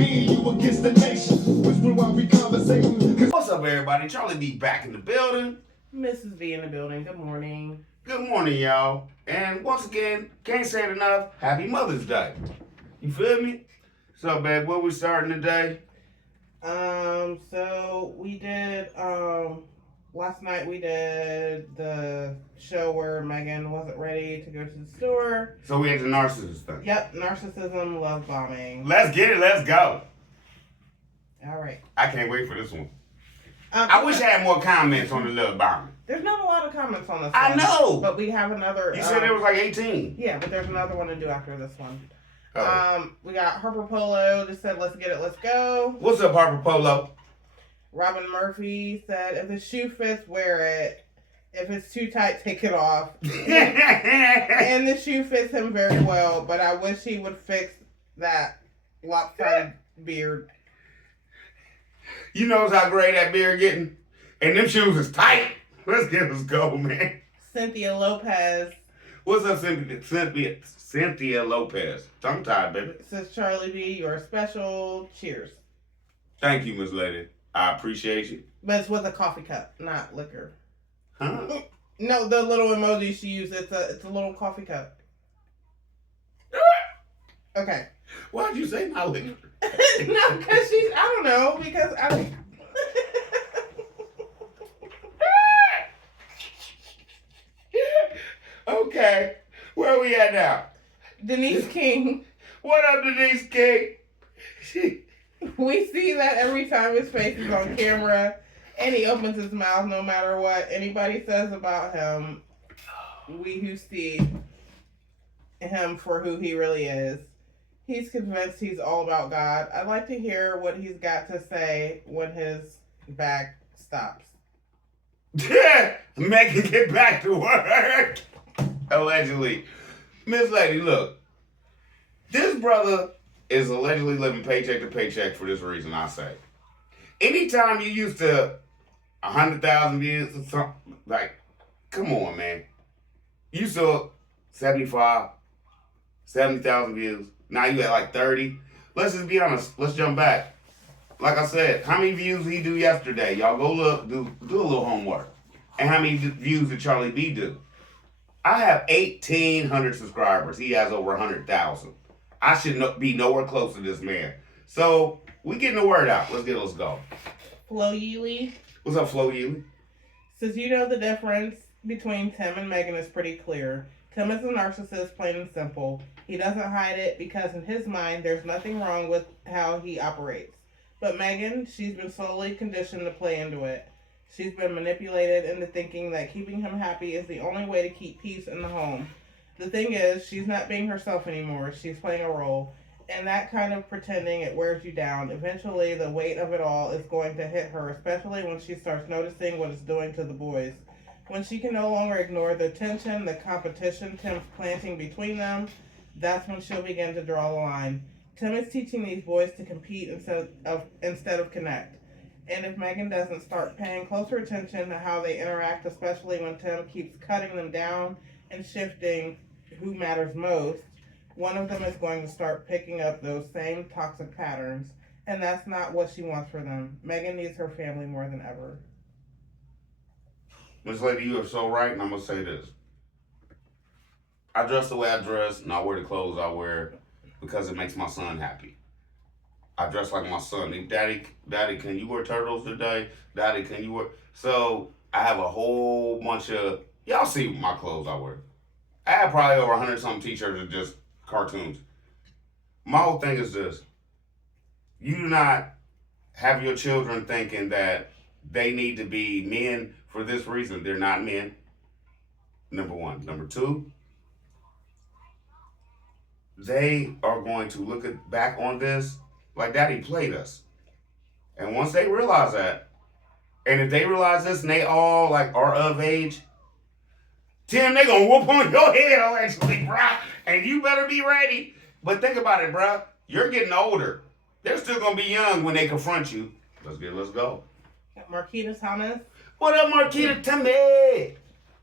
Me and you against the nation. Whisper while we conversating. What's up, everybody? Charlie B back in the building. Mrs. V in the building. Good morning. Good morning, y'all. And once again, can't say it enough, happy Mother's Day. You feel me? So, babe, what we starting today? So we did, last night we did the show where Megan wasn't ready to go to the store. So we had the narcissist thing. Yep, narcissism, love bombing. Let's get it. Let's go. All right. I can't wait for this one. I wish I had more comments on the love bombing. There's not a lot of comments on this I one. know. But we have another. You said there was like 18. Yeah, but there's another one to do after this one. Oh. We got Harper Polo just said, let's get it, let's go. What's up, Harper Polo? Robin Murphy said, if the shoe fits, wear it. If it's too tight, take it off. And the shoe fits him very well, but I wish he would fix that lopsided beard. You knows how great that beard getting? And them shoes is tight. Let's go, man. Cynthia Lopez What's up, Cynthia Lopez? Tongue tied, baby. says, Charlie B, you're special. Cheers. Thank you, Miss Lady. I appreciate you. But it's with a coffee cup, not liquor. Huh? No, the little emoji she used, it's a little coffee cup. Okay. Why'd you say not liquor? No, because she's, I don't know, because I Okay. Where we at now? Denise King, What up, Denise King? we see that every time his face is on camera and he opens his mouth, no matter what anybody says about him, we who see him for who he really is. He's convinced he's all about God. I'd like to hear what he's got to say when his back stops. Megan, get back to work. Allegedly. Miss Lady, look. This brother is allegedly living paycheck to paycheck for this reason, I say. Anytime you used to 100,000 views or something, like, come on, man. You saw 75, 70,000 views. Now you at like 30. Let's just be honest. Let's jump back. Like I said, how many views did he do yesterday? Y'all go look, do a little homework. And how many views did Charlie B do? I have 1,800 subscribers. He has over 100,000. I should be nowhere close to this man. So we getting the word out. Let's go. Flo Yealy What's up, Flo Yealy? says, you know the difference between Tim and Megan is pretty clear. Tim is a narcissist, plain and simple. He doesn't hide it because in his mind there's nothing wrong with how he operates. But Megan, she's been slowly conditioned to play into it. She's been manipulated into thinking that keeping him happy is the only way to keep peace in the home. The thing is, she's not being herself anymore. She's playing a role. And that kind of pretending, it wears you down. Eventually, the weight of it all is going to hit her, especially when she starts noticing what it's doing to the boys. When she can no longer ignore the tension, the competition Tim's planting between them, that's when she'll begin to draw the line. Tim is teaching these boys to compete instead of connect. And if Megan doesn't start paying closer attention to how they interact, especially when Tim keeps cutting them down and shifting who matters most, one of them is going to start picking up those same toxic patterns. And that's not what she wants for them. Megan needs her family more than ever. Miss Lady, you are so right, and I'm going to say this. I dress the way I dress, and I wear the clothes I wear because it makes my son happy. I dress like my son. Daddy, can you wear turtles today? Daddy, can you wear... So, I have a whole bunch of... Y'all see my clothes I wear. I have probably over 100-something t-shirts of just cartoons. My whole thing is this. You do not have your children thinking that they need to be men for this reason. They're not men. Number one. Number two, they are going to look back on this like Daddy played us. And once they realize that, and if they realize this and they all like are of age, Tim, they gonna whoop on your head allegedly, bruh. And you better be ready. But think about it, bruh. You're getting older. They're still gonna be young when they confront you. Let's go. Marquita Thomas. What up, Marquita Timmy?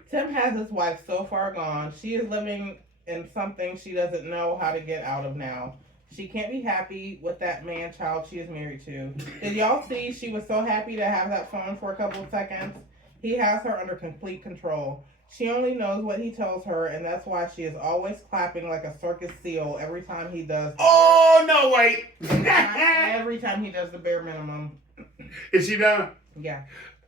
Tim has his wife so far gone. She is living in something she doesn't know how to get out of now. She can't be happy with that man child she is married to. Did y'all see she was so happy to have that phone for a couple of seconds? He has her under complete control. She only knows what he tells her, and that's why she is always clapping like a circus seal every time he does. Oh, no, wait. Every time he does the bare minimum. Is she done? Yeah.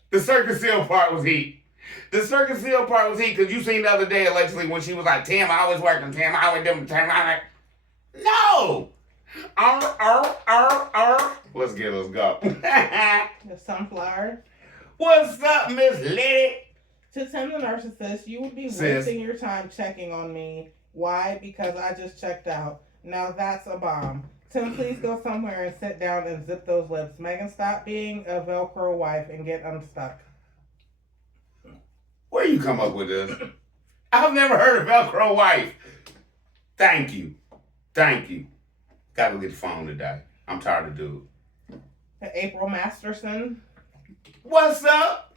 The circus seal part was heat. The circus seal part was heat because you seen the other day allegedly when she was like, Tim, I was working, Tim, I was doing, Tim, I like, no. Let's go. The sunflower. What's up, Miss Lady? To Tim the narcissist, you would be Sis. wasting your time checking on me. Why? Because I just checked out. Now that's a bomb. Tim, please go somewhere and sit down and zip those lips. Megan, stop being a Velcro wife and get unstuck. Where you come up with this? I've never heard of Velcro wife. Thank you. Gotta get the phone today. I'm tired of dude. To April Masterson. What's up?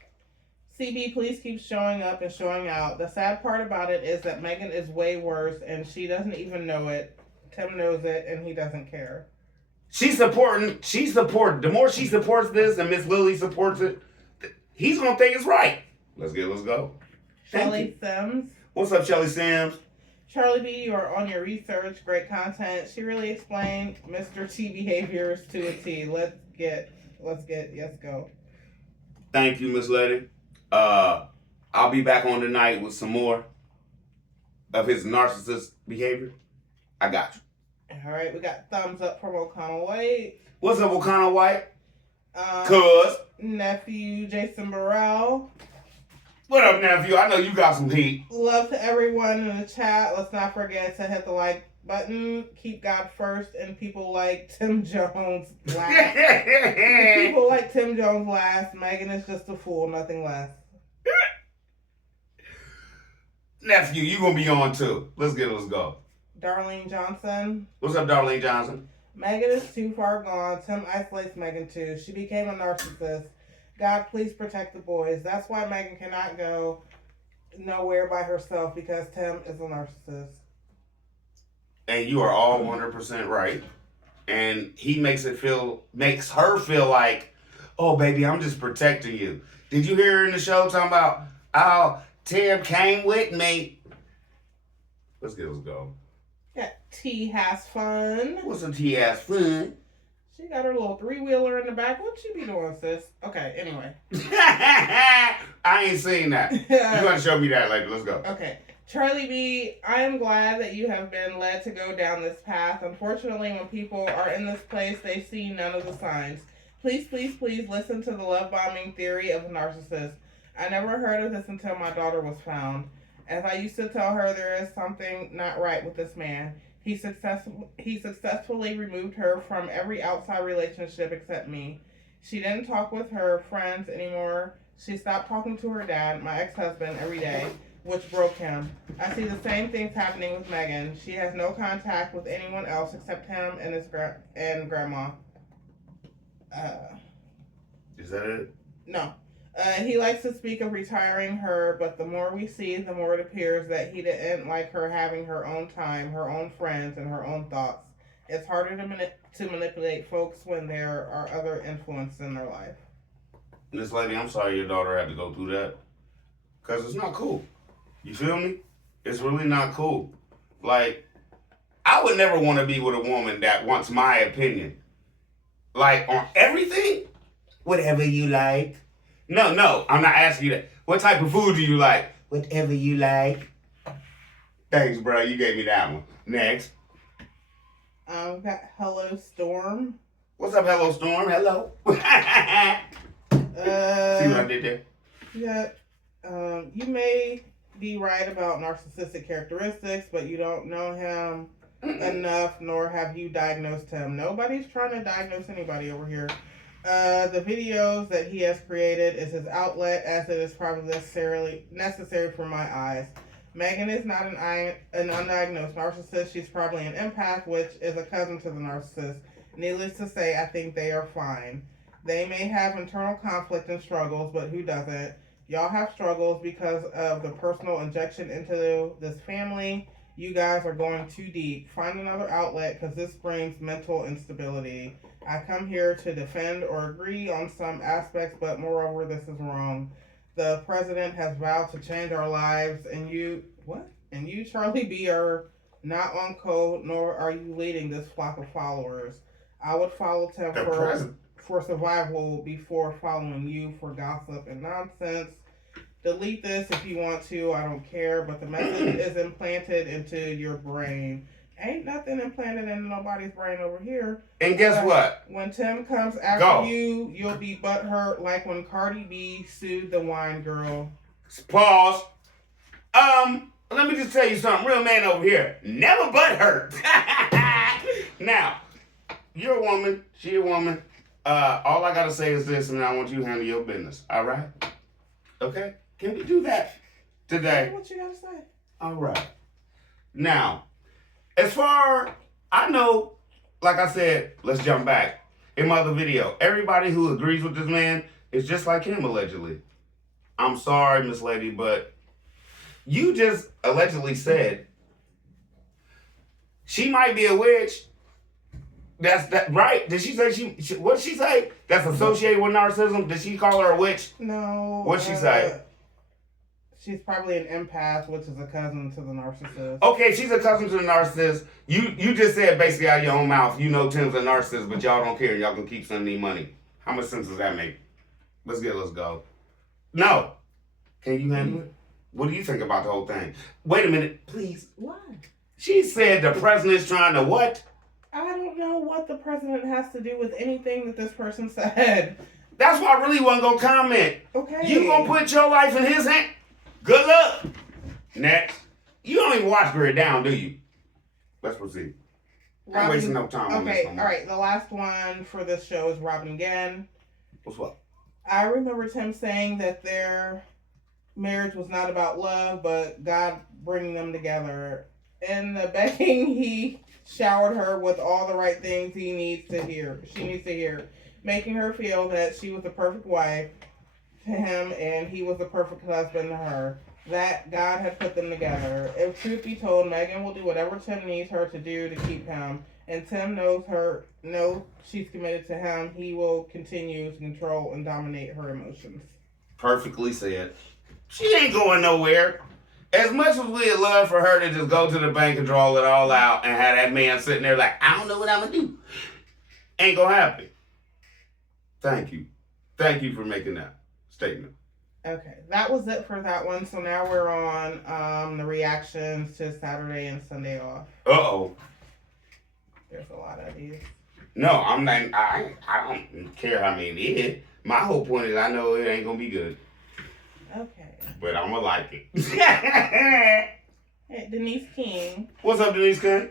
CB, please keep showing up and showing out. The sad part about it is that Megan is way worse and she doesn't even know it. Tim knows it and he doesn't care. She's supporting. The more she supports this and Miss Lily supports it, he's gonna think it's right. Let's go. Shelly Sims. What's up, Shelly Sims? Charlie B, you are on your research. Great content. She really explained Mr. T behaviors to a T. Let's go. Thank you, Miss Lady. I'll be back on tonight with some more of his narcissist behavior. I got you. All right, we got thumbs up from O'Connell White. What's up, O'Connell White? Cuz. Nephew Jason Burrell. What up, nephew? I know you got some heat. Love to everyone in the chat. Let's not forget to hit the like button. Keep God first and people like Tim Jones last. People like Tim Jones last. Megan is just a fool, nothing less. Nephew, you gonna be on too. Let's go. Darlene Johnson. What's up, Darlene Johnson? Megan is too far gone. Tim isolates Megan too. She became a narcissist. God, please protect the boys. That's why Megan cannot go nowhere by herself because Tim is a narcissist. And you are all 100% right. And he makes her feel like, oh baby, I'm just protecting you. Did you hear her in the show talking about, oh, Tim came with me? Let's go. Yeah, T has fun. What's up, T has fun? She got her little 3-wheeler in the back. What you be doing, sis? Okay, anyway. I ain't seen that. You're going to show me that later. Let's go. Okay. Charlie B, I am glad that you have been led to go down this path. Unfortunately, when people are in this place, they see none of the signs. Please listen to the love bombing theory of a narcissist. I never heard of this until my daughter was found. As I used to tell her, there is something not right with this man. He successfully removed her from every outside relationship except me. She didn't talk with her friends anymore. She stopped talking to her dad, my ex-husband, every day, which broke him. I see the same things happening with Megan. She has no contact with anyone else except him and his grandma. Is that it? No. He likes to speak of retiring her, but the more we see, the more it appears that he didn't like her having her own time, her own friends, and her own thoughts. It's harder to manipulate folks when there are other influences in their life. Miss Lady, I'm sorry your daughter had to go through that. Because it's not cool. You feel me? It's really not cool. Like, I would never want to be with a woman that wants my opinion. Like, on everything? Whatever you like. No, I'm not asking you that. What type of food do you like? Whatever you like. Thanks, bro. You gave me that one. Next. We got Hello Storm. What's up, Hello Storm? Hello. See what I did there? Yeah. You may be right about narcissistic characteristics, but you don't know him enough, nor have you diagnosed him. Nobody's trying to diagnose anybody over here. The videos that he has created is his outlet, as it is probably necessary for my eyes. Megan is not an undiagnosed narcissist. She's probably an empath, which is a cousin to the narcissist. Needless to say, I think they are fine. They may have internal conflict and struggles, but who doesn't? Y'all have struggles because of the personal injection into this family. You guys are going too deep. Find another outlet because this brings mental instability. I come here to defend or agree on some aspects, but moreover, this is wrong. The president has vowed to change our lives, and you, what? And you, Charlie B, are not on code, nor are you leading this flock of followers. I would follow Tim The president. for survival before following you for gossip and nonsense. Delete this if you want to, I don't care, but the message is implanted into your brain. Ain't nothing implanted into nobody's brain over here. And guess what? When Tim comes after Go. you, you'll be butthurt like when Cardi B sued the wine girl. Pause. Let me just tell you something. Real man over here. Never but hurt. Now, you're a woman. She a woman. All I gotta say is this, and I want you to handle your business. All right? Okay? Can we do that today? What you gotta say? All right. Now, as far I know, like I said, let's jump back. In my other video, everybody who agrees with this man is just like him, allegedly. I'm sorry, Miss Lady, but you just allegedly said she might be a witch. That's that right? Did she say she what did she say? That's associated with narcissism? Did she call her a witch? No. What'd she say? She's probably an empath, which is a cousin to the narcissist. Okay, she's a cousin to the narcissist. You just said basically out of your own mouth, you know Tim's a narcissist, but y'all don't care. Y'all can keep sending me money. How much sense does that make? Let's go. No. Can you handle it? What do you think about the whole thing? Wait a minute, please. Why? She said the president's trying to what? I don't know what the president has to do with anything that this person said. That's why I really wasn't gonna comment. Okay. You gonna put your life in his hand? Good luck. Next. You don't even watch Grid Down, do you? Let's proceed. I'm wasting no time on this. Okay, no all more. right. The last one for this show is Robin again. What's up? I remember Tim saying that their marriage was not about love, but God bringing them together. In the begging, he showered her with all the right things she needs to hear, making her feel that she was the perfect wife to him and he was the perfect husband to her. That God had put them together. If truth be told, Megan will do whatever Tim needs her to do to keep him, and Tim knows she's committed to him. He will continue to control and dominate her emotions. Perfectly said. She ain't going nowhere. As much as we'd love for her to just go to the bank and draw it all out and have that man sitting there like, I don't know what I'm going to do. Ain't going to happen. Thank you. Thank you for making that statement. Okay, that was it for that one. So now we're on the reactions to Saturday and Sunday off. Uh-oh. There's a lot of these. No, I'm not. I don't care how many it is. My whole point is I know it ain't going to be good. Okay. But I'm going to like it. Hey, Denise King. What's up, Denise King?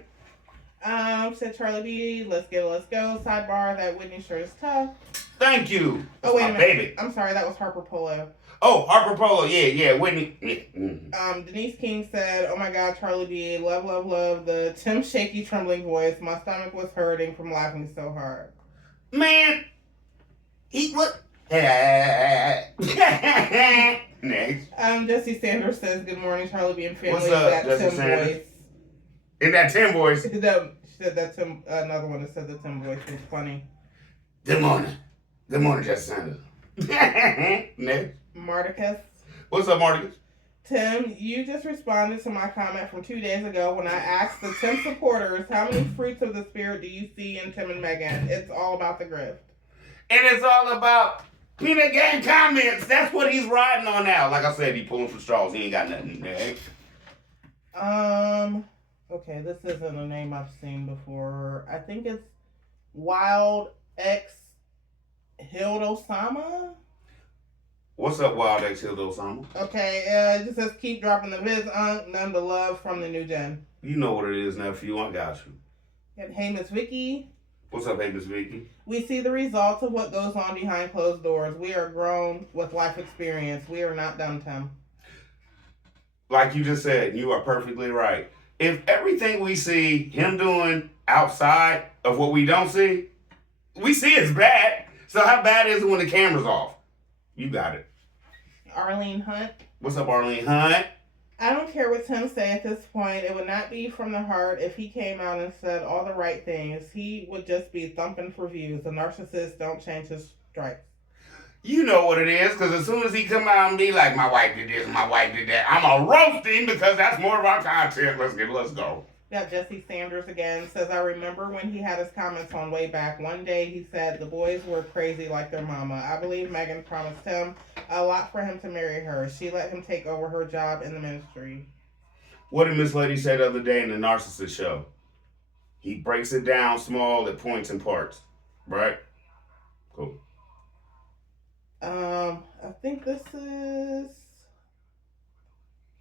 Said Charlie B, let's go. Sidebar, that Whitney shirt is tough. Thank you. Oh, wait a my minute. baby. I'm sorry, that was Harper Polo. Oh, Harper Polo. Yeah, Whitney. Yeah. Denise King said, oh my God, Charlie B, love, the Tim shaky, trembling voice. My stomach was hurting from laughing so hard. Man, he what? Next. Jesse Sanders says, good morning, Charlie B and family. What's up, that Jesse Tim Sanders? voice. In that Tim voice. She said that Tim, another one that said the Tim voice was funny. Good morning. Good morning, Jesse Sanders. Next. Marticus. What's up, Marticus? Tim, you just responded to my comment from 2 days ago when I asked the Tim supporters, how many fruits of the spirit do you see in Tim and Megan? It's all about the grift. And it's all about peanut gang comments. That's what he's riding on now. Like I said, he pulling for straws. He ain't got nothing. Next. Okay, this isn't a name I've seen before. I think it's Wild X Hild Osama. What's up, Wild X Hild Osama? Okay, it just says keep dropping the vids, none but love from the new gen. You know what it is, nephew. I got you. And hey, Miss Vicky. What's up, hey, Miss Vicky? We see the results of what goes on behind closed doors. We are grown with life experience. We are not dumb, Tim. Like you just said, you are perfectly right. If everything we see him doing outside of what we don't see, we see it's bad. So how bad is it when the camera's off? You got it. Arlene Hunt. What's up, Arlene Hunt? I don't care what Tim say at this point. It would not be from the heart if he came out and said all the right things. He would just be thumping for views. The narcissist don't change his stripes. You know what it is, because as soon as he come out and be like, my wife did this, my wife did that, I'm a roast him because that's more of our content. Let's go. Yeah, Jesse Sanders again says, I remember when he had his comments on way back. One day he said the boys were crazy like their mama. I believe Megan promised him a lot for him to marry her. She let him take over her job in the ministry. What did Miss Lady say the other day in the Narcissist show? He breaks it down small at points and parts. Right? Cool. I think this is.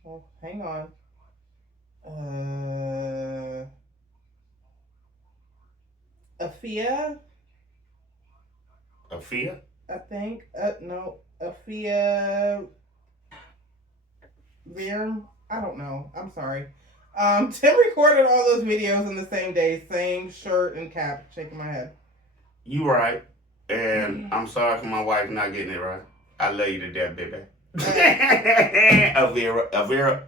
Oh, hang on. Afia. Afia? I think. No. Afia. Virm. I don't know. I'm sorry. Tim recorded all those videos in the same day, same shirt and cap. Shaking my head. You right. And I'm sorry for my wife not getting it right. I love you to death, baby. Avira.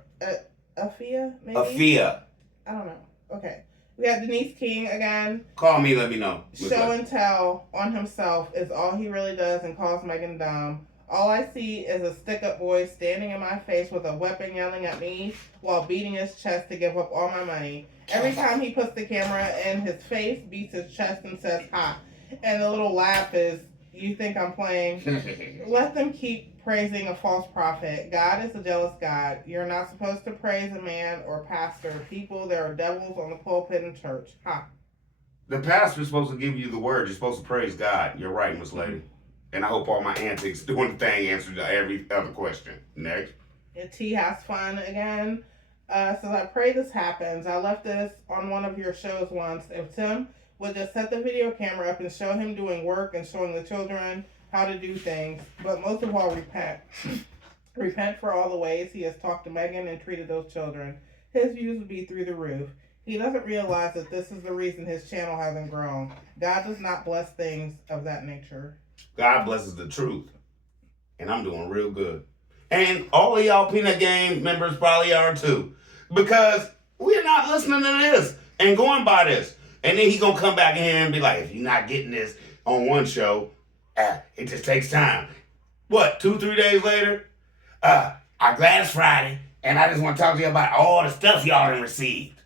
Afia, maybe? Afia. I don't know. Okay. We got Denise King again. Call me, let me know. Show and tell on himself is all he really does and calls Megan dumb. All I see is a stick-up boy standing in my face with a weapon yelling at me while beating his chest to give up all my money. Every time he puts the camera in his face, beats his chest and says, ha. And the little laugh is, you think I'm playing? Let them keep praising a false prophet. God is a jealous God. You're not supposed to praise a man or pastor. People, there are devils on the pulpit in church. Ha. The pastor's supposed to give you the word. You're supposed to praise God. You're right, Miss Lady. And I hope all my antics doing the thing answered every other question. Next. T has fun again. Says, I pray this happens. I left this on one of your shows once. If Tim would just set the video camera up and show him doing work and showing the children how to do things. But most of all, repent. Repent for all the ways he has talked to Megan and treated those children. His views would be through the roof. He doesn't realize that this is the reason his channel hasn't grown. God does not bless things of that nature. God blesses the truth. And I'm doing real good. And all of y'all Peanut Game members probably are too. Because we're not listening to this and going by this. And then he gonna come back in here and be like, if you're not getting this on one show, it just takes time. What, 2-3 days later? I'm glad it's Friday, and I just want to talk to you about all the stuff y'all done received.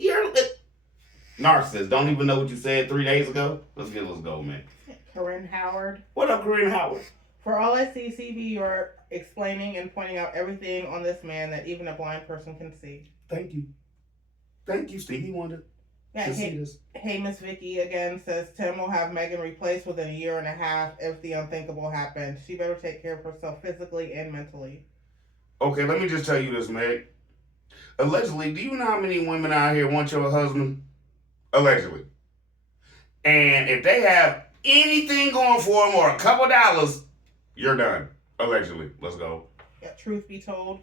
You're narcissist. Don't even know what you said 3 days ago. Let's go, man. Corinne Howard. What up, Corinne Howard? For all I see, CV, you're explaining and pointing out everything on this man that even a blind person can see. Thank you. Thank you, Stevie Wonder. Yeah, hey, Miss Vicky again says Tim will have Megan replaced within a year and a half if the unthinkable happens. She better take care of herself physically and mentally. Okay, let me just tell you this, Meg. Allegedly, do you know how many women out here want your husband? Allegedly. And if they have anything going for them or a couple dollars, you're done. Allegedly. Let's go. Yeah, truth be told.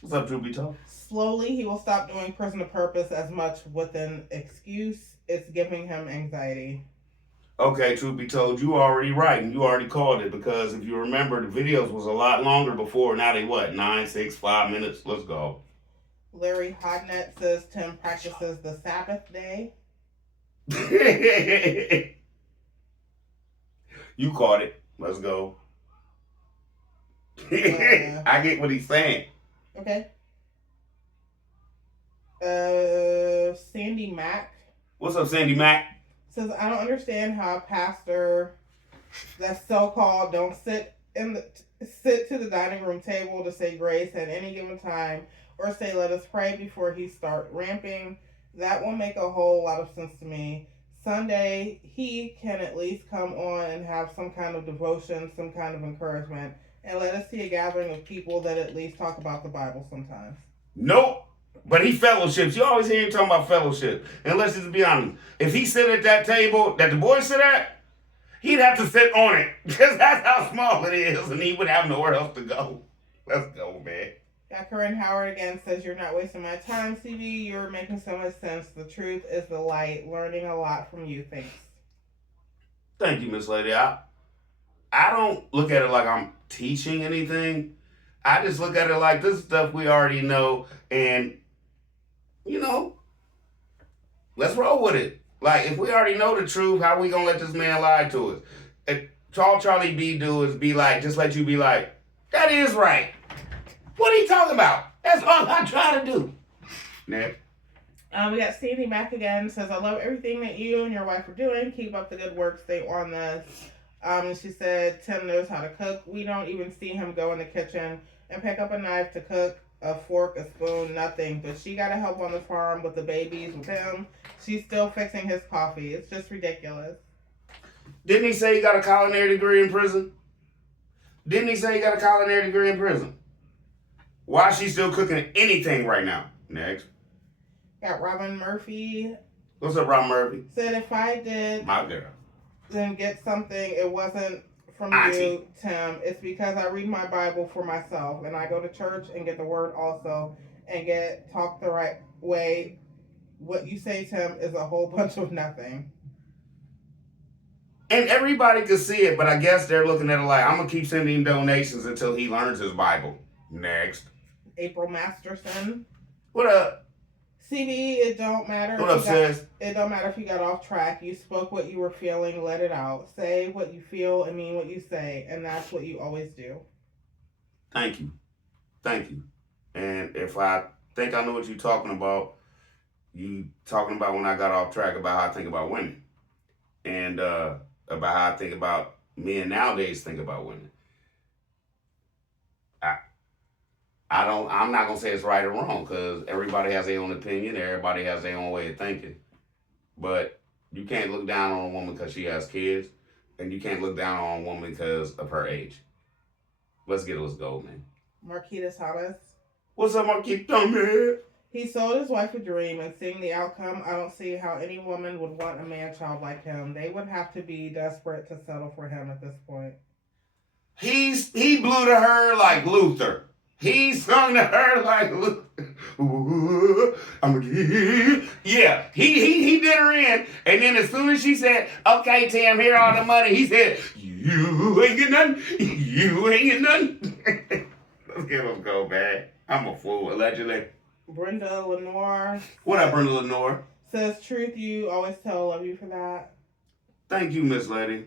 What's up, truth be told? Slowly, he will stop doing Prison of Purpose as much with an excuse. It's giving him anxiety. Okay, truth be told, you already right, and you already called it, because if you remember, the videos was a lot longer before. Now they, 9, 6, 5 minutes? Let's go. Larry Hodnett says Tim practices the Sabbath day. You caught it. Let's go. I get what he's saying. Okay. Sandy Mack. What's up, Sandy Mack? Says, I don't understand how a pastor that's so-called don't sit to the dining room table to say grace at any given time or say let us pray before he start ramping. That will make a whole lot of sense to me. Sunday, he can at least come on and have some kind of devotion, some kind of encouragement, and let us see a gathering of people that at least talk about the Bible sometimes. Nope. But he fellowships. You always hear him talking about fellowship. And let's just be honest. If he sit at that table that the boys sit at, he'd have to sit on it. Because that's how small it is. And he would have nowhere else to go. Let's go, man. Yeah, Corinne Howard again says, you're not wasting my time, CV. You're making so much sense. The truth is the light. Learning a lot from you. Thanks. Thank you, Miss Lady. I don't look at it like I'm teaching anything. I just look at it like this is stuff we already know, and you know, let's roll with it. Like if we already know the truth, how we gonna let this man lie to us? And all Charlie B do is be like, just let you be like, that is right. What are you talking about? That's all I try to do. Next. We got Sandy Mack again. Says, I love everything that you and your wife are doing. Keep up the good work. Stay on this. And she said, Tim knows how to cook. We don't even see him go in the kitchen and pick up a knife to cook, a fork, a spoon, nothing. But she got to help on the farm with the babies, with him. She's still fixing his coffee. It's just ridiculous. Didn't he say he got a culinary degree in prison? Didn't he say he got a culinary degree in prison? Why is she still cooking anything right now? Next. Got Robin Murphy. What's up, Rob Murphy? Said, if I did My girl. then get something, it wasn't from Auntie. you, Tim. It's because I read my Bible for myself, and I go to church and get the word also, and get talked the right way. What you say, Tim, is a whole bunch of nothing. And everybody can see it, but I guess they're looking at it like, I'm going to keep sending him donations until he learns his Bible. Next. April Masterson. What up? CD, it don't matter. What up, sis? It don't matter if you got off track. You spoke what you were feeling, let it out. Say what you feel and mean what you say, and that's what you always do. Thank you. Thank you. And if I think I know what you're talking about, you talking about when I got off track about how I think about women. And about how I think about men nowadays think about women. I'm not gonna say it's right or wrong because everybody has their own opinion, everybody has their own way of thinking. But you can't look down on a woman because she has kids, and you can't look down on a woman because of her age. Let's go, man. Marquita Thomas. What's up, Marquita, man? He sold his wife a dream, and seeing the outcome, I don't see how any woman would want a man-child like him. They would have to be desperate to settle for him at this point. He blew to her like Luther. He sung to her like Luther. Ooh, I'm a kid. Yeah, he did her in, and then as soon as she said, "Okay, Tim, here all the money," he said, "You ain't get nothing. You ain't get nothing." Let's give him a go, man. I'm a fool, allegedly. Brenda Lenore. What up, Brenda Lenore? Says, truth you always tell, love you for that. Thank you, Miss Lady.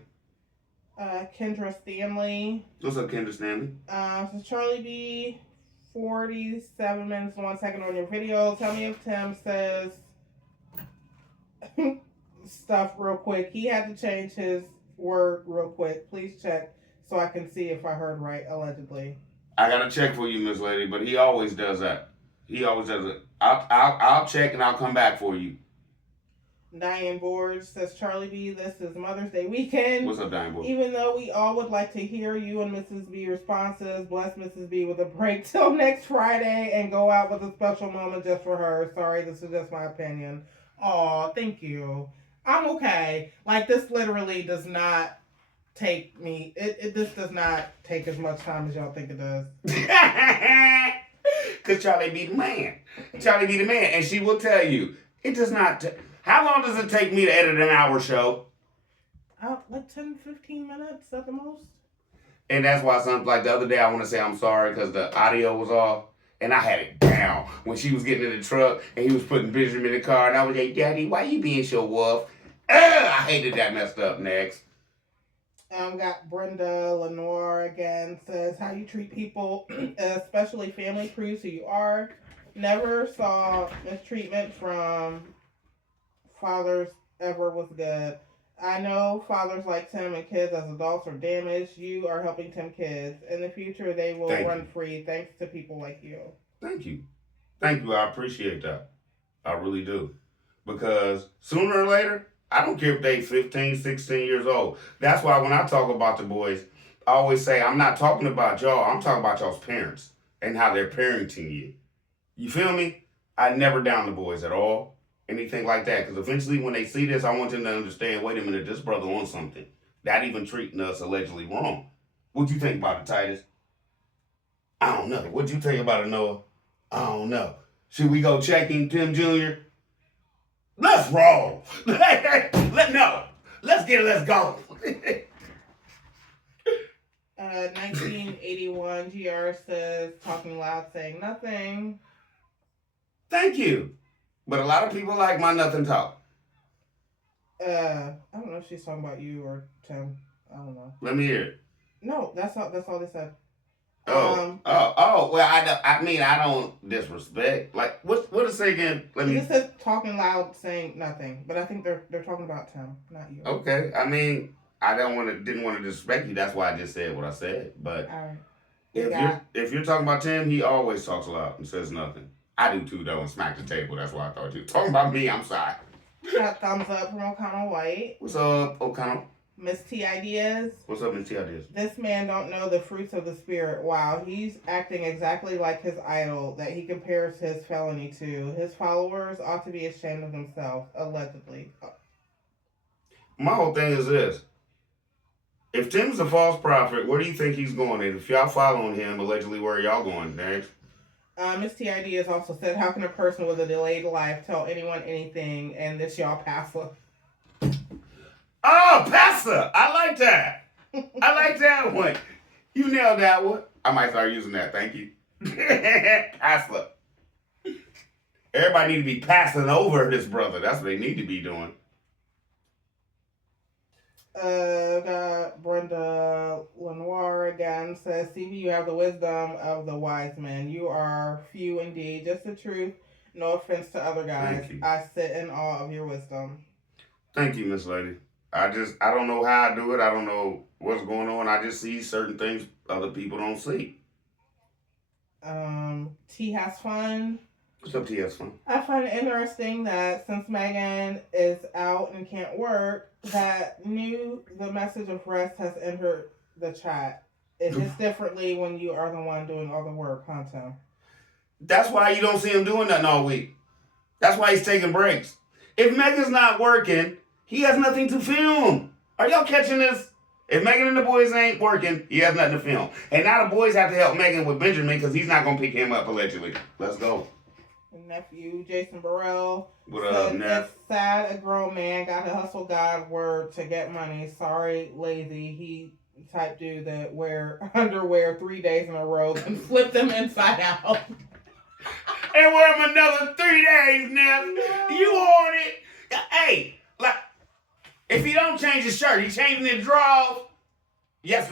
Kendra Stanley. What's up, Kendra Stanley? So Charlie B, 47 minutes and 1 second on your video. Tell me if Tim says stuff real quick. He had to change his word real quick. Please check so I can see if I heard right, allegedly. I gotta check for you, Miss Lady, but he always does that. He always does it. I'll check and I'll come back for you. Diane Borge says, Charlie B, this is Mother's Day weekend. What's up, Diane Borge? Even though we all would like to hear you and Mrs. B responses, bless Mrs. B with a break till next Friday and go out with a special moment just for her. Sorry, this is just my opinion. Aw, thank you. I'm okay. Like, this literally does not take me, this does not take as much time as y'all think it does. Because Charlie be the man. Charlie be the man. And she will tell you, it does not how long does it take me to edit an hour show? Like 10, 15 minutes at the most. And that's why something like the other day I want to say I'm sorry because the audio was off. And I had it down when she was getting in the truck and he was putting Benjamin in the car. And I was like, Daddy, why you being so wolf? I hated that messed up. Next. Got Brenda Lenore again. Says, how you treat people, especially family, proves who you are. Never saw mistreatment from fathers ever was good. I know fathers like Tim and kids as adults are damaged. You are helping Tim kids. In the future, they will run free thanks to people like you. Thank you. Thank you. I appreciate that. I really do. Because sooner or later, I don't care if they 15, 16 years old. That's why when I talk about the boys, I always say, I'm not talking about y'all. I'm talking about y'all's parents and how they're parenting you. You feel me? I never down the boys at all. Anything like that. Because eventually when they see this, I want them to understand, wait a minute, this brother wants something. Not even treating us allegedly wrong. What'd you think about it, Titus? I don't know. What'd you think about it, Noah? I don't know. Should we go check in Tim Jr.? Let's roll. Let's go. 1981, GR says, talking loud, saying nothing. Thank you. But a lot of people like my nothing talk. I don't know if she's talking about you or Tim. I don't know. Let me hear it. No, that's all they said. Well, I mean, I don't disrespect. Like, what it say again? It just says talking loud, saying nothing. But I think they're talking about Tim, not you. Okay, I mean, didn't want to disrespect you. That's why I just said what I said. But All right. if you're talking about Tim, he always talks loud and says nothing. I do too, though, and smack the table. That's why I thought you were talking about me. I'm sorry. Got thumbs up from O'Connell White. What's up, O'Connell? Miss T Ideas. What's up, Miss T Ideas? This man don't know the fruits of the spirit. Wow, he's acting exactly like his idol that he compares his felony to. His followers ought to be ashamed of themselves, allegedly. My whole thing is this. If Tim's a false prophet, where do you think he's going? And if y'all following him, allegedly, where are y'all going next? Miss T Ideas also said, how can a person with a delayed life tell anyone anything, and this y'all pastor? Oh, pastor! I like that. I like that one. You nailed that one. I might start using that. Thank you. Pastor. Everybody need to be passing over this brother. That's what they need to be doing. Got Brenda Lenoir again says, CB, you have the wisdom of the wise men. You are few indeed. Just the truth. No offense to other guys. I sit in awe of your wisdom. Thank you, Miss Lady. I don't know how I do it. I don't know what's going on. I just see certain things other people don't see. T has fun. What's up, T has fun? I find it interesting that since Megan is out and can't work, that the message of rest has entered the chat. It hits differently when you are the one doing all the work, huh, Tim? That's why you don't see him doing nothing all week. That's why he's taking breaks. If Megan's not working, he has nothing to film. Are y'all catching this? If Megan and the boys ain't working, he has nothing to film. And now the boys have to help Megan with Benjamin because he's not going to pick him up, allegedly. Let's go. Nephew Jason Burrell. What up, Neff? It's sad a grown man got to hustle God word to get money. Sorry, lazy. He type dude that wear underwear 3 days in a row and flip them inside out. And wear them another 3 days, Neff. No. You on it. Hey, like, if he don't change his shirt, he changing his drawers. Yes.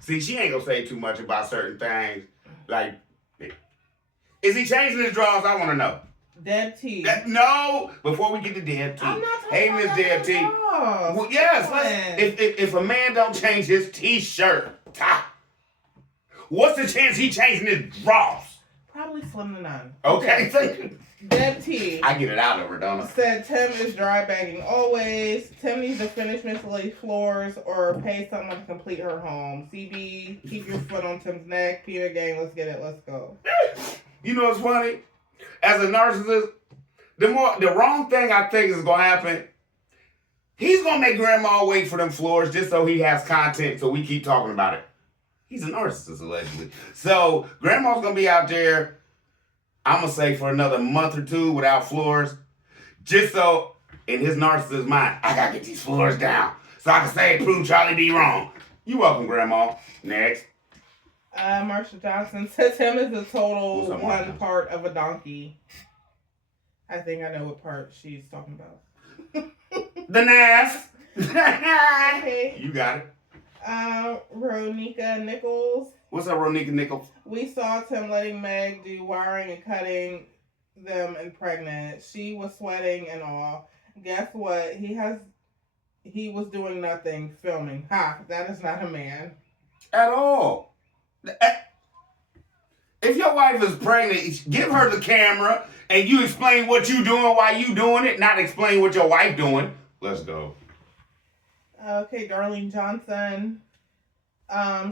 See, she ain't gonna say too much about certain things. Like, is he changing his drawers? I want to know. Deb T. No, before we get to Deb T. I'm not talking Hey, about Miss Deb T. Well, yes, if a man don't change his t-shirt, what's the chance he changing his drawers? Probably slim to none. Okay, thank you. Deb T. I get it out of her, don't I? Said Tim is dry bagging always. Tim needs to finish Miss Lily's floors or pay someone to complete her home. CB, keep your foot on Tim's neck. Peter Gang, let's get it. Let's go. You know what's funny? As a narcissist, the wrong thing I think is gonna happen, he's gonna make grandma wait for them floors just so he has content so we keep talking about it. He's a narcissist, allegedly. So grandma's gonna be out there, I'm gonna say for another month or two without floors, just so in his narcissist mind, I gotta get these floors down so I can say prove Charlie D wrong. You welcome, grandma. Next. Marsha Johnson says Tim is a total What's up, one Marsha? part of a donkey. I think I know what part she's talking about. The Nass. Okay. You got it. Ronika Nichols. What's up, Ronika Nichols? We saw Tim letting Meg do wiring and cutting them and pregnant. She was sweating and all. Guess what? He was doing nothing, filming. Ha, that is not a man. At all. If your wife is pregnant, give her the camera and you explain what you doing, why you doing it, not explain what your wife doing. Let's go. Okay, Darlene Johnson.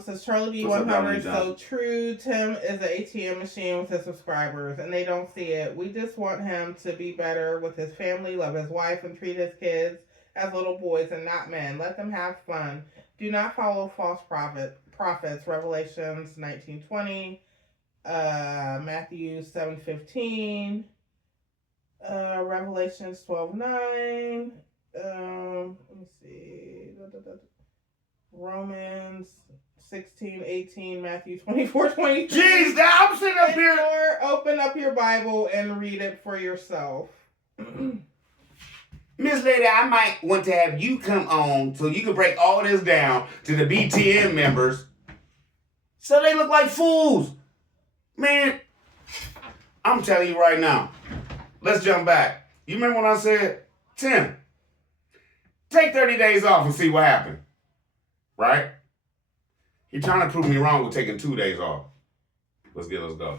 Says Charlie What's up, B100. Darlene So Johnson? true, Tim is an ATM machine with his subscribers, and they don't see it. We just want him to be better with his family, love his wife, and treat his kids as little boys and not men. Let them have fun. Do not follow false prophets. Revelations 19:20, Matthew 7:15, Revelations 12:9. Let me see. Romans 16:18, Matthew 24:23. Jeez, now I'm sitting up here. Or open up your Bible and read it for yourself. Miss Lady, I might want to have you come on so you can break all this down to the BTN members so they look like fools. Man, I'm telling you right now. Let's jump back. You remember when I said, Tim, take 30 days off and see what happened. Right? You're trying to prove me wrong with taking 2 days off. Let's go.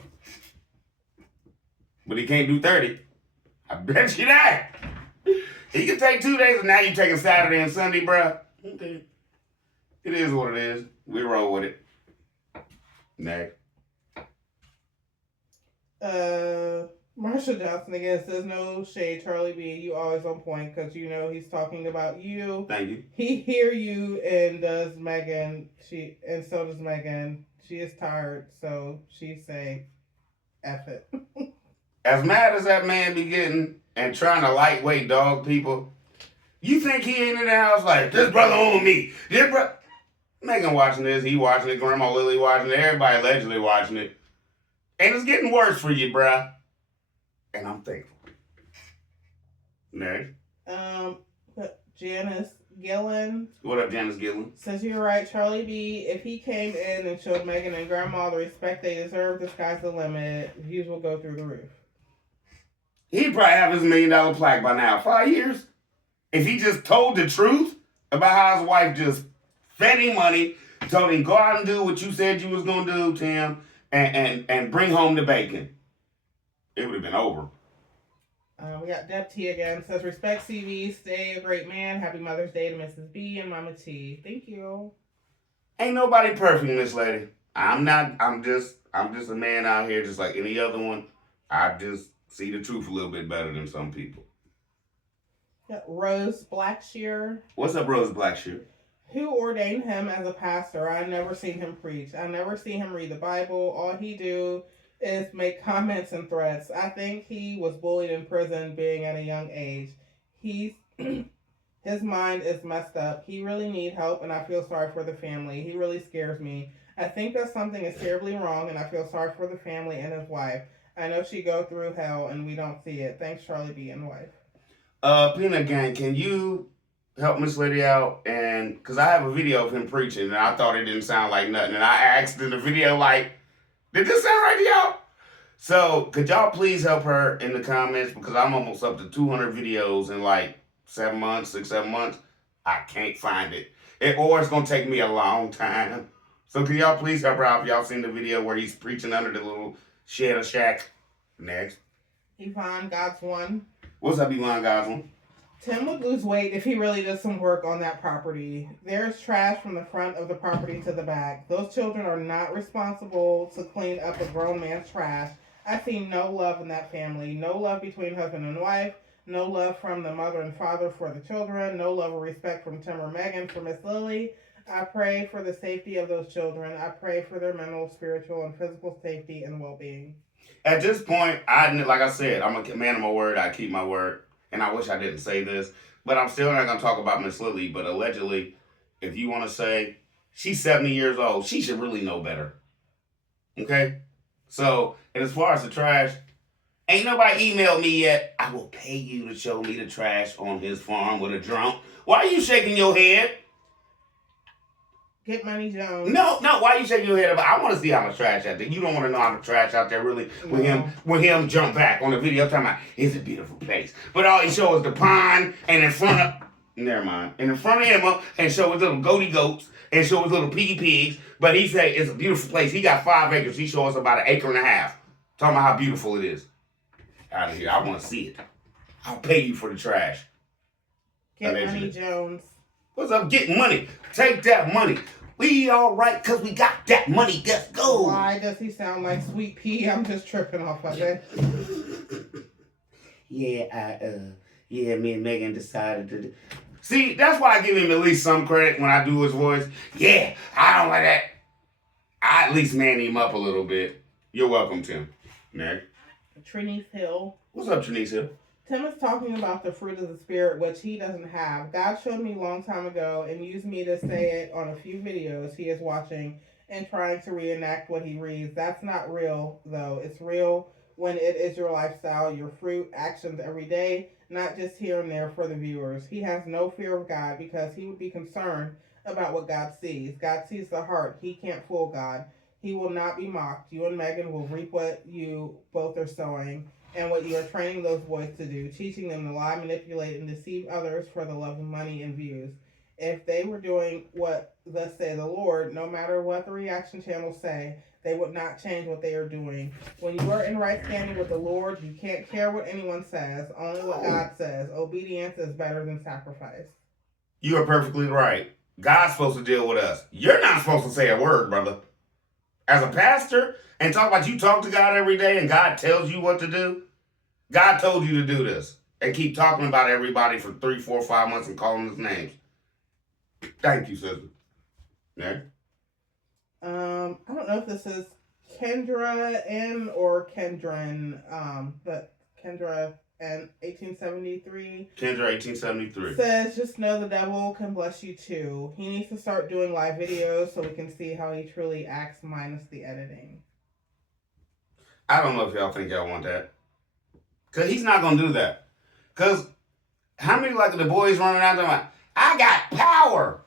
But he can't do 30. I bet you that. He can take 2 days and now you're taking Saturday and Sunday, bruh. Okay. It is what it is. We roll with it. Next. Marsha Johnson again says, no shade, Charlie B. You always on point because you know he's talking about you. Thank you. He hear you and does Megan. And so does Megan. She is tired, so she say, F it. As mad as that man be getting and trying to lightweight dog people, you think he ain't in the house like, this brother on me. This brother. Megan watching this, he watching it, Grandma Lily watching it, everybody allegedly watching it. And it's getting worse for you, bruh. And I'm thankful. Next. Janice Gillen. What up, Janice Gillen? Says you're right, Charlie B. If he came in and showed Megan and Grandma the respect they deserve, the sky's the limit. Views will go through the roof. He'd probably have his $1 million plaque by now. 5 years. If he just told the truth about how his wife just fed him money, told him go out and do what you said you was gonna do, Tim, and bring home the bacon, it would have been over. We got Deb T again. Says respect CV, stay a great man. Happy Mother's Day to Mrs. B and Mama T. Thank you. Ain't nobody perfect, Miss Lady. I'm just a man out here just like any other one. I just see the truth a little bit better than some people. Got Rose Blackshear. What's up, Rose Blackshear? Who ordained him as a pastor? I never seen him preach. I never see him read the Bible. All he do is make comments and threats. I think he was bullied in prison being at a young age. His mind is messed up. He really need help and I feel sorry for the family. He really scares me. I think that something is terribly wrong and I feel sorry for the family and his wife. I know she go through hell and we don't see it. Thanks, Charlie B and wife. Peanut Gang, can you help Miss Lady out? And because I have a video of him preaching and I thought it didn't sound like nothing. And I asked in the video, like, did this sound right to y'all? So could y'all please help her in the comments because I'm almost up to 200 videos in like 6, 7 months. I can't find it. Or it's going to take me a long time. So can y'all please help her out if y'all seen the video where he's preaching under the little shed or shack? Next. Yvonne God's One. What's up, Yvonne God's One? Tim would lose weight if he really did some work on that property. There's trash from the front of the property to the back. Those children are not responsible to clean up a grown man's trash. I see no love in that family. No love between husband and wife. No love from the mother and father for the children. No love or respect from Tim or Megan for Miss Lily. I pray for the safety of those children. I pray for their mental, spiritual, and physical safety and well-being. At this point, like I said, I'm a man of my word. I keep my word. And I wish I didn't say this, but I'm still not going to talk about Miss Lily. But allegedly, if you want to say she's 70 years old, she should really know better. Okay? So, and as far as the trash, ain't nobody emailed me yet. I will pay you to show me the trash on his farm with a drone. Why are you shaking your head? Get Money Jones. No, why are you shaking your head? I want to see how much trash out there. You don't want to know how much trash out there really with him jump back on the video talking about it's a beautiful place. But all he shows is the pond and in front of never mind. And in front of him and show his little goaty goats and show his little piggy pigs. But he say it's a beautiful place. He got 5 acres. He shows us about 1.5 acres. Talking about how beautiful it is. Out of here. I want to see it. I'll pay you for the trash. Get Money Jones. What's up? Getting money. Take that money. We all right because we got that money. Let's go. Why does he sound like Sweet Pea? I'm just tripping off of it. Yeah, me and Megan decided to. See, that's why I give him at least some credit when I do his voice. Yeah, I don't like that. I at least man him up a little bit. You're welcome, Tim. Next. Trinice Hill. What's up, Trinice Hill? Tim is talking about the fruit of the spirit, which he doesn't have. God showed me a long time ago and used me to say it on a few videos he is watching and trying to reenact what he reads. That's not real, though. It's real when it is your lifestyle, your fruit, actions every day, not just here and there for the viewers. He has no fear of God because he would be concerned about what God sees. God sees the heart. He can't fool God. He will not be mocked. You and Megan will reap what you both are sowing and what you are training those boys to do, teaching them to lie, manipulate, and deceive others for the love of money and views. If they were doing what thus say the Lord, no matter what the reaction channels say, they would not change what they are doing. When you are in right standing with the Lord, you can't care what anyone says, only what God says. Obedience is better than sacrifice. You are perfectly right. God's supposed to deal with us. You're not supposed to say a word, brother. As a pastor, and talk about you talk to God every day and God tells you what to do. God told you to do this. And keep talking about everybody for 3, 4, 5 months and calling his names. Thank you, sister. Yeah. I don't know if this is Kendra N or Kendran, but Kendra N 1873 Kendra 1873 says, just know the devil can bless you too. He needs to start doing live videos so we can see how he truly acts minus the editing. I don't know if y'all think y'all want that. Because he's not going to do that. Because how many like the boys running out there, I got power.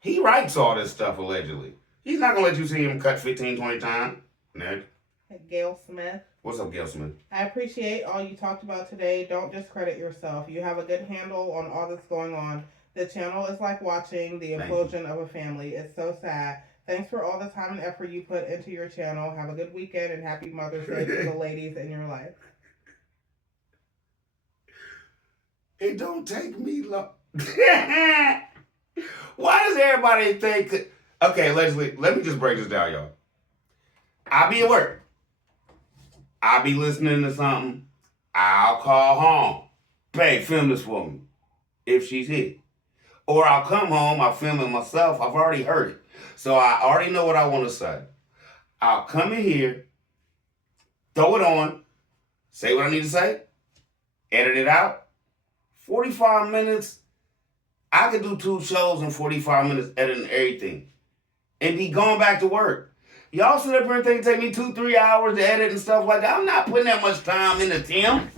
He writes all this stuff allegedly. He's not going to let you see him cut 15, 20 times. Ned. Gail Smith. What's up, Gail Smith? I appreciate all you talked about today. Don't discredit yourself. You have a good handle on all that's going on. The channel is like watching the implosion of a family. It's so sad. Thanks for all the time and effort you put into your channel. Have a good weekend and happy Mother's Day to the ladies in your life. It don't take me long. Why does everybody think... Okay, let me just break this down, y'all. I'll be at work. I'll be listening to something. I'll call home. Babe, film this for me. If she's here. Or I'll come home, I'll film it myself. I've already heard it. So I already know what I want to say. I'll come in here, throw it on, say what I need to say, edit it out. 45 minutes. I could do 2 shows in 45 minutes editing everything. And be going back to work. Y'all sit up here and think it take me 2-3 hours to edit and stuff like that. I'm not putting that much time into Tim.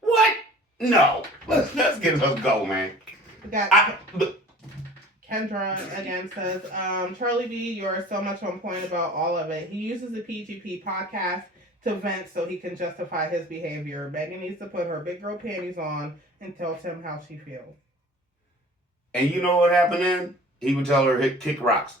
What? No. Let's go, man. Kendra again says, Charlie B, you're so much on point about all of it. He uses the PGP podcast to vent so he can justify his behavior. Megan needs to put her big girl panties on and tell Tim how she feels. And you know what happened then? He would tell her to kick rocks.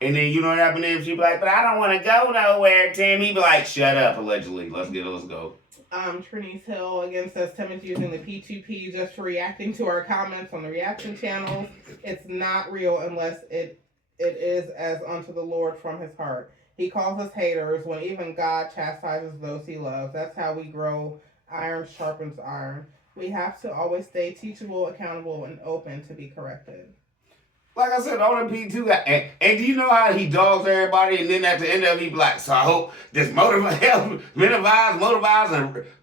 And then you know what happened then? She'd be like, but I don't want to go nowhere, Tim. He'd be like, shut up, allegedly. Let's go. Trinice Hill again says Tim is using the P2P just for reacting to our comments on the reaction channels. It's not real unless it is as unto the Lord from his heart. He calls us haters when even God chastises those he loves. That's how we grow. Iron sharpens iron. We have to always stay teachable, accountable, and open to be corrected. Like I said, all the P2 and do you know how he dogs everybody and then at the end of it, he be like, so I hope this motivate, and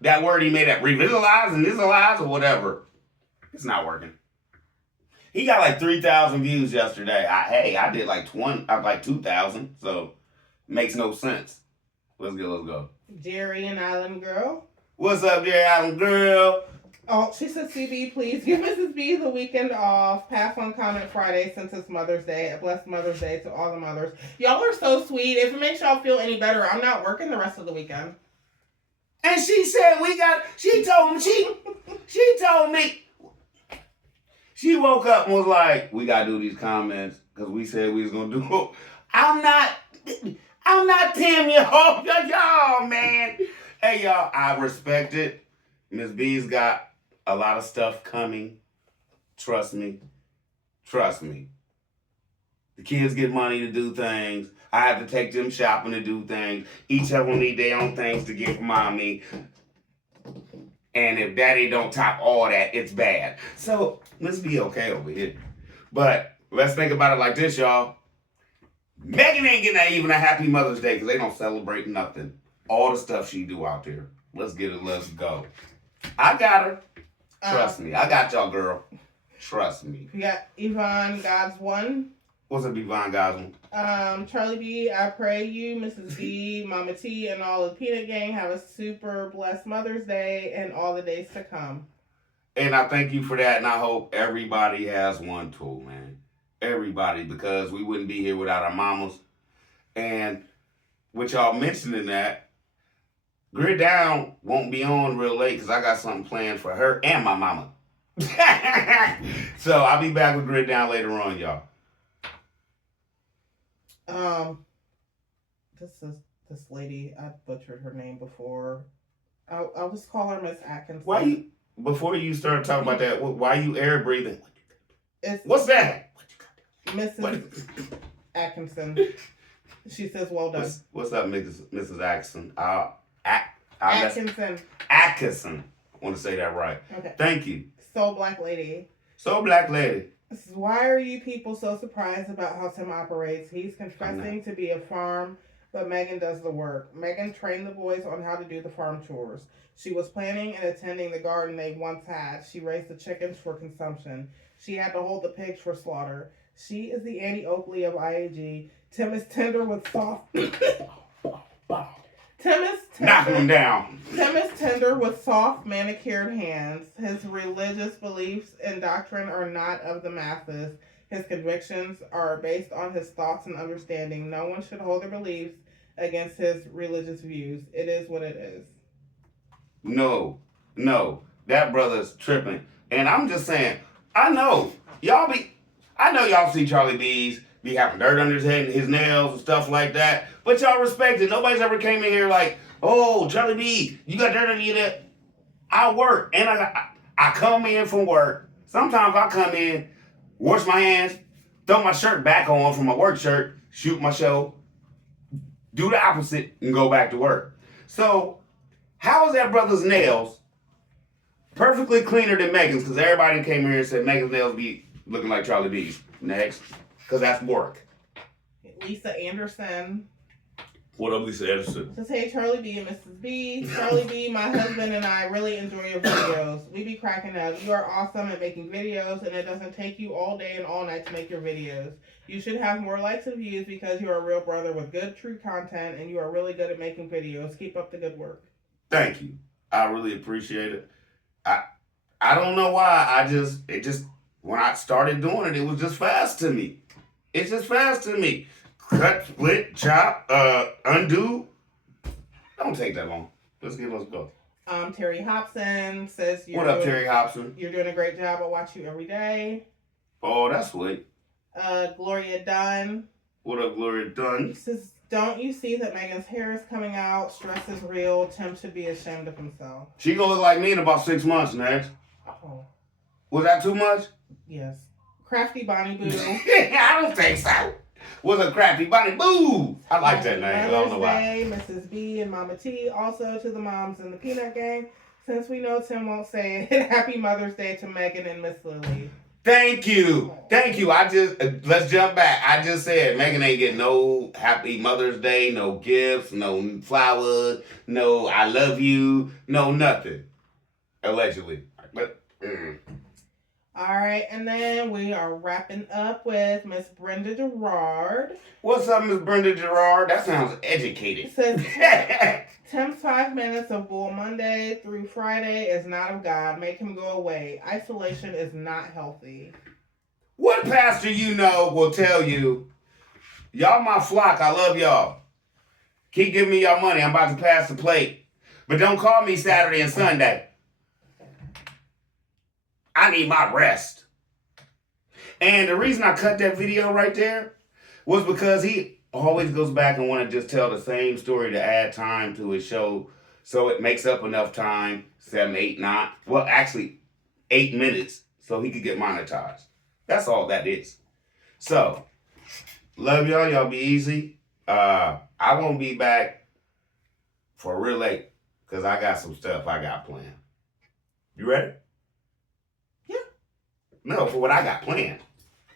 that word he made up, revitalize and initialize or whatever. It's not working. He got like 3,000 views yesterday. I did like 2,000, so makes no sense. Let's go. Jerry and Island Girl. What's up, Jerry Island Girl? Oh, she said, CB, please give Mrs. B the weekend off. Pass on comment Friday since it's Mother's Day. A blessed Mother's Day to all the mothers. Y'all are so sweet. If it makes y'all feel any better, I'm not working the rest of the weekend. And she said she told me. She woke up and was like, we got to do these comments because we said we was going to do it. I'm not Tim, y'all, man. Hey, y'all, I respect it. Miss B's got a lot of stuff coming. Trust me. The kids get money to do things. I have to take them shopping to do things. Each of them need their own things to get from mommy. And if daddy don't top all that, it's bad. So let's be okay over here. But let's think about it like this, y'all. Megan ain't getting even a happy Mother's Day because they don't celebrate nothing. All the stuff she do out there. Let's get it. Let's go. I got her. Trust me. I got y'all, girl. Trust me. We got Yvonne God's One. What's up, Yvonne Gosling? Charlie B, I pray you, Mrs. B, Mama T, and all of the Peanut Gang have a super blessed Mother's Day and all the days to come. And I thank you for that, and I hope everybody has one too, man. Everybody, because we wouldn't be here without our mamas. And with y'all mentioning that, Grid Down won't be on real late because I got something planned for her and my mama. So I'll be back with Grid Down later on, y'all. This lady, I butchered her name before. I'll just call her Miss Atkinson. Why you, before you start talking about that, why you air breathing? It's What's that? Mrs. Atkinson. She says, well done. What's up, Mrs. Atkinson? Atkinson. Atkinson. I want to say that right. Okay. Thank you. So, Black Lady. So, Black Lady. This is, why are you people so surprised about how Tim operates? He's confessing to be a farm, but Megan does the work. Megan trained the boys on how to do the farm chores. She was planting and attending the garden they once had. She raised the chickens for consumption. She had to hold the pigs for slaughter. She is the Annie Oakley of IAG. Tim is tender with soft... Knock him down. Tim is tender with soft, manicured hands. His religious beliefs and doctrine are not of the masses. His convictions are based on his thoughts and understanding. No one should hold their beliefs against his religious views. It is what it is. No, that brother's tripping. And I'm just saying, I know y'all see Charlie B's be having dirt under his head and his nails and stuff like that. But y'all respect it. Nobody's ever came in here like, oh, Charlie B, you got dirt under your neck. I work and I come in from work. Sometimes I come in, wash my hands, throw my shirt back on from my work shirt, shoot my show, do the opposite, and go back to work. So how is that brother's nails perfectly cleaner than Megan's? Because everybody came here and said Megan's nails be looking like Charlie B's. Next. Because that's work. Lisa Anderson. What up, Lisa Anderson? Says, hey, Charlie B and Mrs. B. Charlie B, my husband and I really enjoy your videos. We be cracking up. You are awesome at making videos, and it doesn't take you all day and all night to make your videos. You should have more likes and views because you are a real brother with good, true content, and you are really good at making videos. Keep up the good work. Thank you. I really appreciate it. I don't know why. When I started doing it, it was just fast to me. It's just fast to me. Cut, split, chop, undo. Don't take that long. Let's go. Terry Hobson says, what up, Terry Hobson? You're doing a great job. I watch you every day. Oh, that's sweet. Gloria Dunn. What up, Gloria Dunn? Says, don't you see that Megan's hair is coming out? Stress is real. Tim should be ashamed of himself. She gonna look like me in about 6 months next. Oh. Was that too much? Yes. Crafty Bonnie Boo. I don't think so. Was a Crafty Bonnie Boo. I like that name. I don't know why. Mrs. B and Mama T. Also to the moms in the Peanut Gang. Since we know Tim won't say it, Happy Mother's Day to Megan and Miss Lily. Thank you. Let's jump back. I just said Megan ain't getting no Happy Mother's Day, no gifts, no flowers, no I love you, no nothing. Allegedly. But, All right, and then we are wrapping up with Miss Brenda Gerard. What's up, Miss Brenda Gerard? That sounds educated. It says, Tim's 5 minutes of Bull Monday through Friday is not of God. Make him go away. Isolation is not healthy. What pastor you know will tell you, y'all my flock, I love y'all. Keep giving me y'all money. I'm about to pass the plate. But don't call me Saturday and Sunday. I need my rest. And the reason I cut that video right there was because he always goes back and want to just tell the same story to add time to his show so it makes up enough time, 7, 8, 9, well, actually 8 minutes so he could get monetized. That's all that is. So, love y'all. Y'all be easy. I won't be back for real late because I got some stuff I got planned. You ready? No, for what I got planned.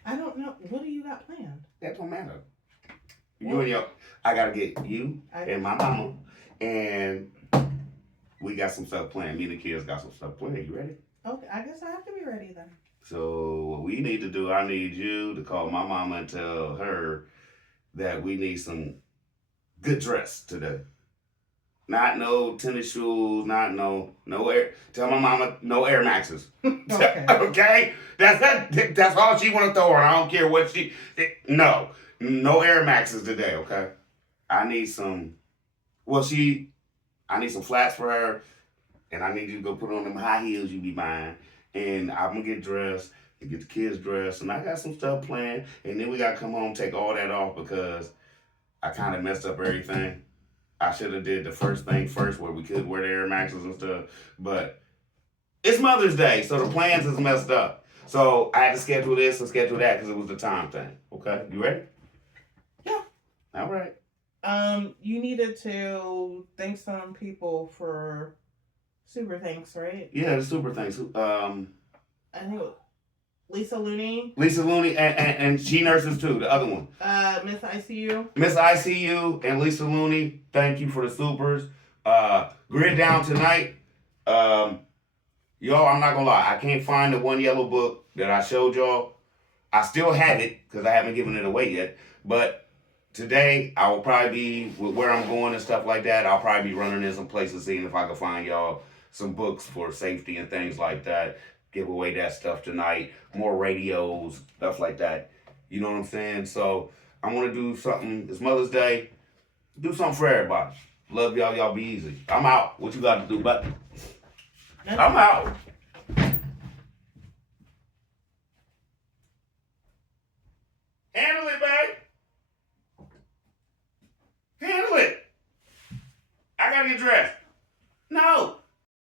I don't know. What do you got planned? That don't matter. You and I gotta get you and my mama and we got some stuff planned. Me and the kids got some stuff planned. You ready? Okay, I guess I have to be ready then. So what we need to do, I need you to call my mama and tell her that we need some good dress today. Not no tennis shoes, not no air. Tell my mama no Air Maxes. Okay. Okay? That's all she want to throw on. I don't care what she. No Air Maxes today. Okay? I need some. Well, I need some flats for her, and I need you to go put on them high heels you be buying, and I'm gonna get dressed and get the kids dressed, and I got some stuff planned, and then we gotta come home, take all that off because I kind of messed up everything. I should have did the first thing first where we could wear the Air Maxes and stuff, but it's Mother's Day, so the plans is messed up. So I had to schedule this and schedule that because it was the time thing. Okay, you ready? Yeah. All right. You needed to thank some people for super thanks, right? Yeah, the super things. I think it was Lisa Looney, Lisa Looney and she nurses too. The other one, Miss ICU. Miss ICU and Lisa Looney. Thank you for the supers. Grid down tonight. Y'all, I'm not gonna lie. I can't find the one yellow book that I showed y'all. I still have it because I haven't given it away yet. But today I will probably be with where I'm going and stuff like that. I'll probably be running in some places, seeing if I can find y'all some books for safety and things like that. Give away that stuff tonight. More radios, stuff like that. You know what I'm saying? So I want to do something. It's Mother's Day. Do something for everybody. Love y'all. Y'all be easy. I'm out. What you got to do, bud? I'm out.